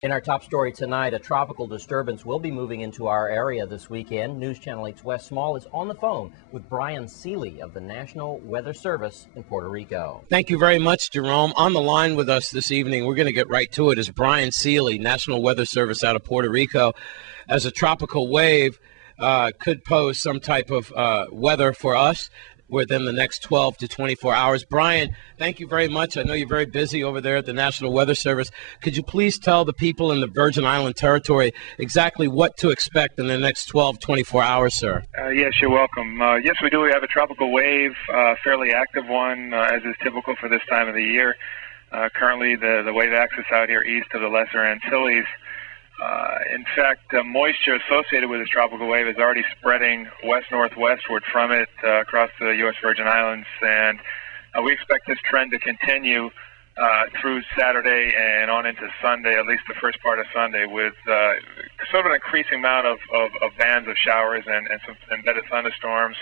In our top story tonight, a tropical disturbance will be moving into our area this weekend. News Channel 8's Wes Small is on the phone with Brian Seeley of the National Weather Service in Puerto Rico. Thank you very much, Jerome. On the line with us this evening, we're going to get right to it, is Brian Seeley, National Weather Service out of Puerto Rico. As a tropical wave could pose some type of weather for us within the next 12 to 24 hours. Brian, thank you very much. I know you're very busy over there at the National Weather Service. Could you please tell the people in the Virgin Island territory exactly what to expect in the next 12, 24 hours, sir? Yes, you're welcome. Yes, we do. We have a tropical wave, fairly active one, as is typical for this time of the year. Currently, the wave axis out here east of the Lesser Antilles. In fact, moisture associated with this tropical wave is already spreading west-northwestward from it across the U.S. Virgin Islands, and we expect this trend to continue through Saturday and on into Sunday, at least the first part of Sunday, with sort of an increasing amount of bands of showers and some embedded thunderstorms,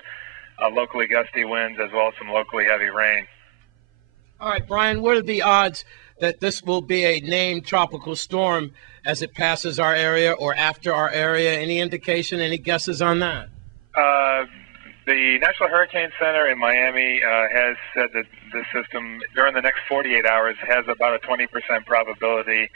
locally gusty winds, as well as some locally heavy rain. All right, Brian, what are the odds that this will be a named tropical storm as it passes our area or after our area? Any indication, any guesses on that? The National Hurricane Center in Miami has said that the system, during the next 48 hours, has about a 20% probability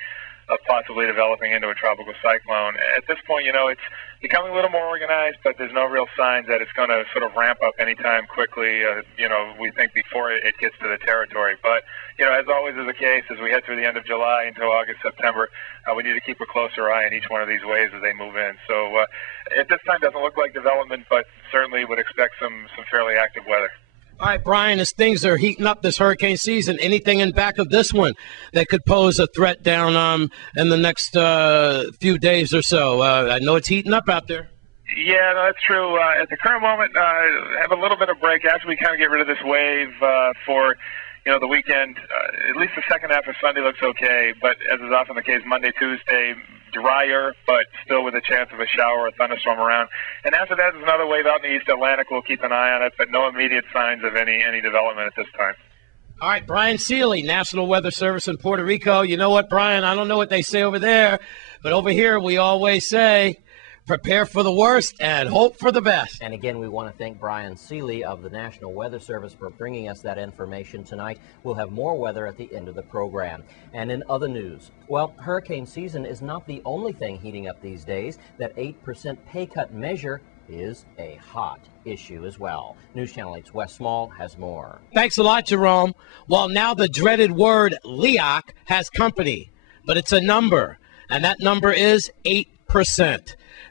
of possibly developing into a tropical cyclone. At this point, you know, it's becoming a little more organized, but there's no real signs that it's going to sort of ramp up anytime quickly, we think before it gets to the territory. But, as always is the case, as we head through the end of July until August, September, we need to keep a closer eye on each one of these waves as they move in. So at this time, doesn't look like development, but certainly would expect some fairly active weather. All right, Brian, as things are heating up this hurricane season, anything in back of this one that could pose a threat down in the next few days or so? I know it's heating up out there. Yeah, no, that's true. At the current moment, have a little bit of break after we kind of get rid of this wave for the weekend. At least the second half of Sunday looks okay, but as is often the case, Monday, Tuesday, drier, but still with a chance of a shower or thunderstorm around. And after that, there's another wave out in the East Atlantic. We'll keep an eye on it, but no immediate signs of any development at this time. All right, Brian Seeley, National Weather Service in Puerto Rico. You know what, Brian? I don't know what they say over there, but over here we always say, prepare for the worst and hope for the best. And again, we want to thank Brian Seeley of the National Weather Service for bringing us that information tonight. We'll have more weather at the end of the program. And in other news, well, hurricane season is not the only thing heating up these days. That 8% pay cut measure is a hot issue as well. News Channel 8's Wes Small has more. Thanks a lot, Jerome. Well, now the dreaded word LEOC has company, but it's a number, and that number is 8%.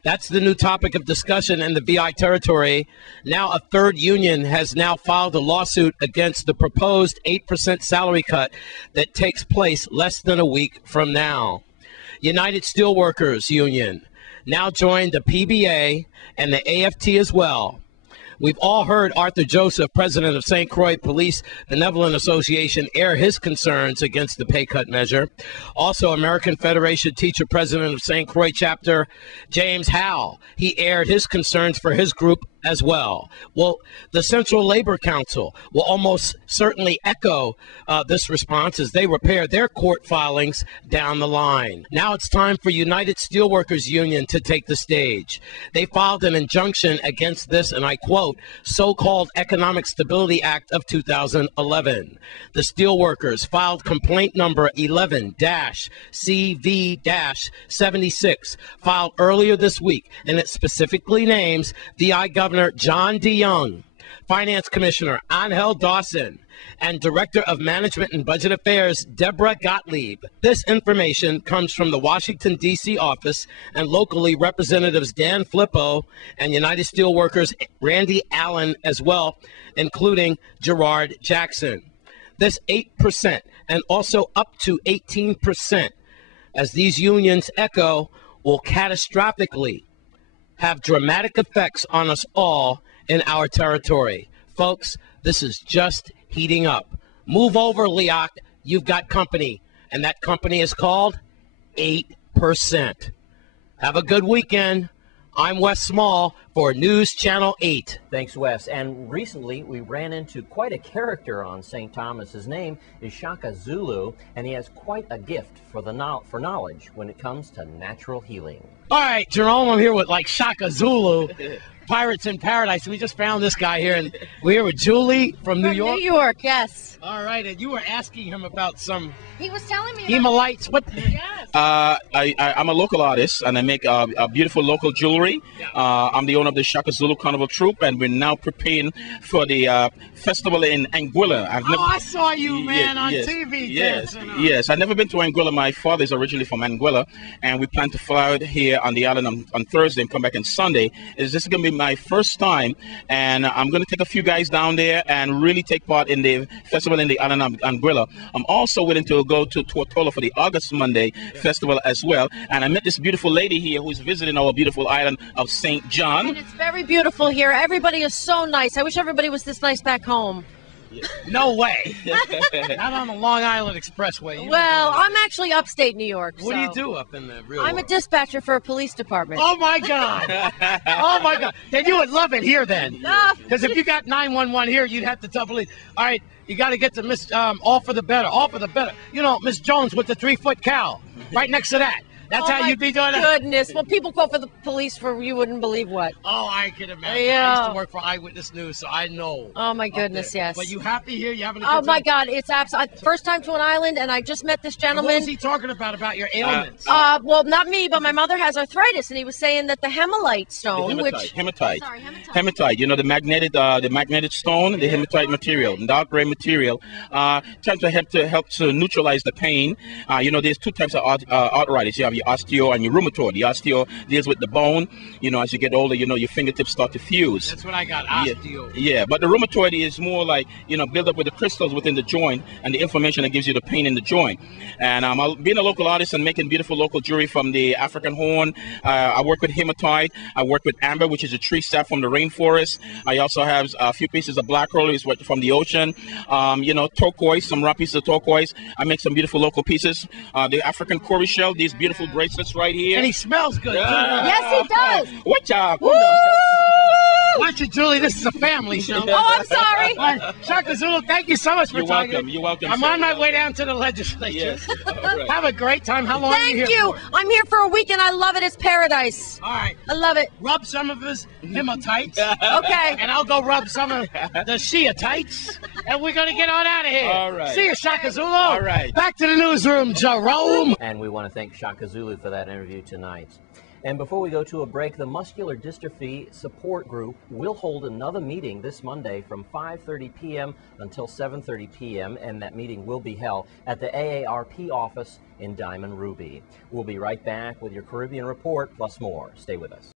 That's the new topic of discussion in the VI territory. Now a third union has now filed a lawsuit against the proposed 8% salary cut that takes place less than a week from now. United Steelworkers Union now joined the PBA and the AFT as well. We've all heard Arthur Joseph, president of St. Croix Police Benevolent Association, air his concerns against the pay cut measure. Also, American Federation Teacher President of St. Croix Chapter, James Howe, he aired his concerns for his group as well. Well, the Central Labor Council will almost certainly echo this response as they repair their court filings down the line. Now it's time for United Steelworkers Union to take the stage. They filed an injunction against this, and I quote, so-called Economic Stability Act of 2011. The steelworkers filed complaint number 11-CV-76 filed earlier this week, and it specifically names VI Governor John DeYoung, Finance Commissioner Angel Dawson, and Director of Management and Budget Affairs Deborah Gottlieb. This information comes from the Washington, D.C. office, and locally Representatives Dan Flippo and United Steelworkers Randy Allen as well, including Gerard Jackson. This 8% and also up to 18%, as these unions echo, will catastrophically have dramatic effects on us all in our territory. Folks, this is just heating up. Move over, LEOC. You've got company, and that company is called 8%. Have a good weekend. I'm Wes Small for News Channel 8. Thanks, Wes. And recently, we ran into quite a character on St. Thomas. His name is Shaka Zulu, and he has quite a gift for knowledge when it comes to natural healing. All right, Jerome, I'm here with like Shaka Zulu, Pirates in Paradise. We just found this guy here, and we're here with Julie from New York. New York, yes. All right, and you were asking him about some He was telling me. hemolites. What? Yes. I'm a local artist, and I make a beautiful local jewelry. I'm the owner of the Shaka Zulu Carnival Troupe, and we're now preparing for the festival in Anguilla. I saw you, man, on yes, TV. Yes, dancing. yes. I've never been to Anguilla. My father is originally from Anguilla, and we plan to fly out here on the island on Thursday and come back on Sunday. This is going to be my first time, and I'm going to take a few guys down there and really take part in the festival in the island of Anguilla. I'm also willing to go to Tortola for the August Monday festival as well. And I met this beautiful lady here who's visiting our beautiful island of St. John. And it's very beautiful here. Everybody is so nice. I wish everybody was this nice back home. No way. Not on the Long Island Expressway. Well, I'm actually upstate New York. What do you so do up in the real I'm a world? dispatcher for a police department. Oh, my God. Oh, my God. Then you would love it here then. Because if you got 911 here, you'd have to tell police. All right, you got to get to Miss All for the Better. All for the Better. You know, Miss Jones with the 3-foot cow. Right next to that. That's how you'd be doing it? Goodness. Well, people call for the police for you wouldn't believe what. Oh, I can imagine. Yeah. I used to work for Eyewitness News, so I know. Oh, my goodness, yes. But you happy here? You having a good Oh, time? my God. It's absolutely first time to an island, and I just met this What gentleman. was he talking about your ailments? Well, not me, but my mother has arthritis, and he was saying that the hematite stone, Hematite. Sorry, Hematite, you know, the magnetic stone, the hematite material, dark gray material, tends to help to neutralize the pain. You know, there's two types of arthritis. You have your osteo and your rheumatoid. The osteo deals with the bone. You know, as you get older, you know, your fingertips start to fuse. That's what I got, osteo. Yeah, but the rheumatoid is more like, you know, build up with the crystals within the joint and the inflammation that gives you the pain in the joint. And being a local artist and making beautiful local jewelry from the African horn, I work with hematite. I work with amber, which is a tree sap from the rainforest. I also have a few pieces of black pearl, which is from the ocean. You know, turquoise, some raw pieces of turquoise. I make some beautiful local pieces. The African Cory shell, these beautiful bracelets right here. And he smells good, too. Yes, he does. Watch out. Watch it, Julie. This is a family show. Oh, I'm sorry. All right, Shaka Zulu, thank you so much for You're talking. welcome. You're welcome. I'm sir. on my way down to the legislature. Yes. All right. Have a great time. How long are you Thank here you. for? I'm here for a week, and I love it. It's paradise. All right. I love it. Rub some of his hematites. Okay. And I'll go rub some of the Shiatites. And we're going to get on out of here. All right. See you, Shaka Zulu. All right. Back to the newsroom, Jerome. And we want to thank Shaka Zulu for that interview tonight. And before we go to a break, the Muscular Dystrophy Support Group will hold another meeting this Monday from 5:30 p.m. until 7:30 p.m. and that meeting will be held at the AARP office in Diamond Ruby. We'll be right back with your Caribbean Report plus more. Stay with us.